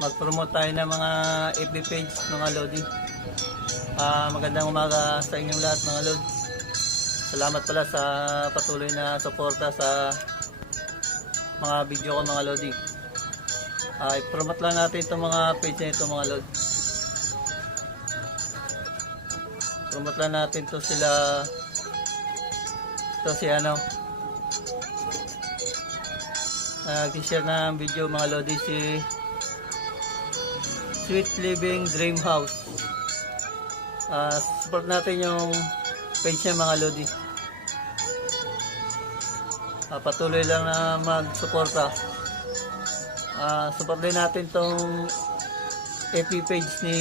mag-promote tayo ng mga FB page mga Lodi. Magandang umaga sa inyong lahat mga Lodi. Salamat pala sa patuloy na suporta sa mga video ko mga Lodi. I-promote lang natin itong mga page na ito mga Lodi. Promote lang natin to sila. Ito si nag-share ng video mga Lodi, si Sweet Living Dream House. Support natin yung page niya mga Lodi. Patuloy lang na mag-suporta. Support din natin tong FB page ni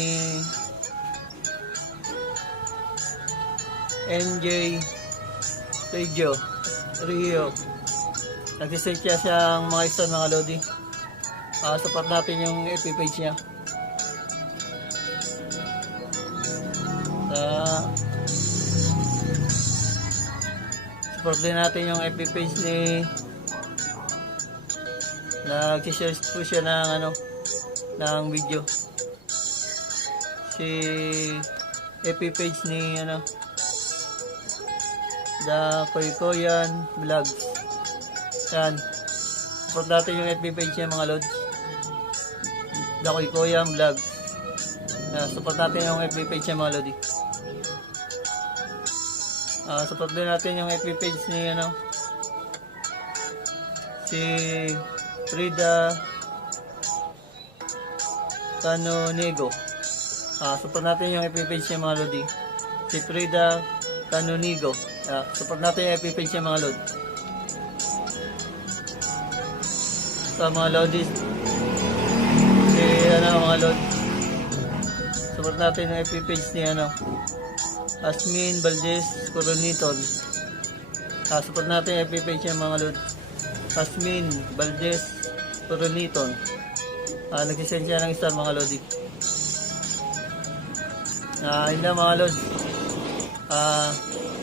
NJ Rio. Nag-send siya siyang mga isa mga Lodi. Support natin yung FB page niya. Support din natin yung FB page ni nag-share po siya ng video. Si FB page ni The Koykoyan Vlogs. Yan. Support natin yung FB page niya mga Lods. The Koykoyan Vlogs. Support natin yung FB page niya mga Lodi. Support din natin yung FB page ni si Frida Canonigo. Support natin yung FB page niya mga Lodi. Si Frida Canonigo. Support natin yung FB page niya mga Lodi. Sa mga Lodi, si mga Lodi, support natin yung FB page ni Asmin Valdez Coroniton. Support natin yung FB page niya mga Lodi. Asmin Valdez Coroniton. Nagsisend siya ng star mga Lodi. Yun na mga Lodi.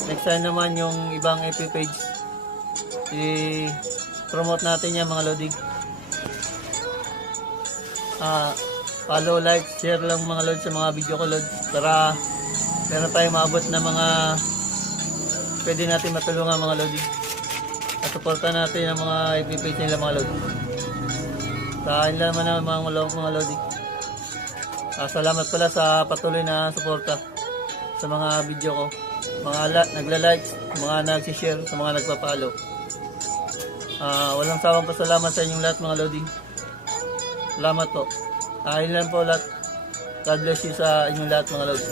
Next time naman yung ibang FB page, i-promote natin yan mga Lodi. Follow, like, share lang mga Lodi sa mga video ko Lodi, para meron tayong maabot na mga pwede natin matulungan mga Lodi, at supportan natin ang mga FB page nila mga Lodi. Sa akin lang naman ang mga Lodi. Salamat pala sa patuloy na suporta sa mga video ko, mga nagla-like, mga nag-share, sa mga nagpa-follow. Walang sawang pasalamat sa inyong lahat mga Lodi. Salamat po. Yun lang po lahat. God bless you sa inyong lahat mga Lodi.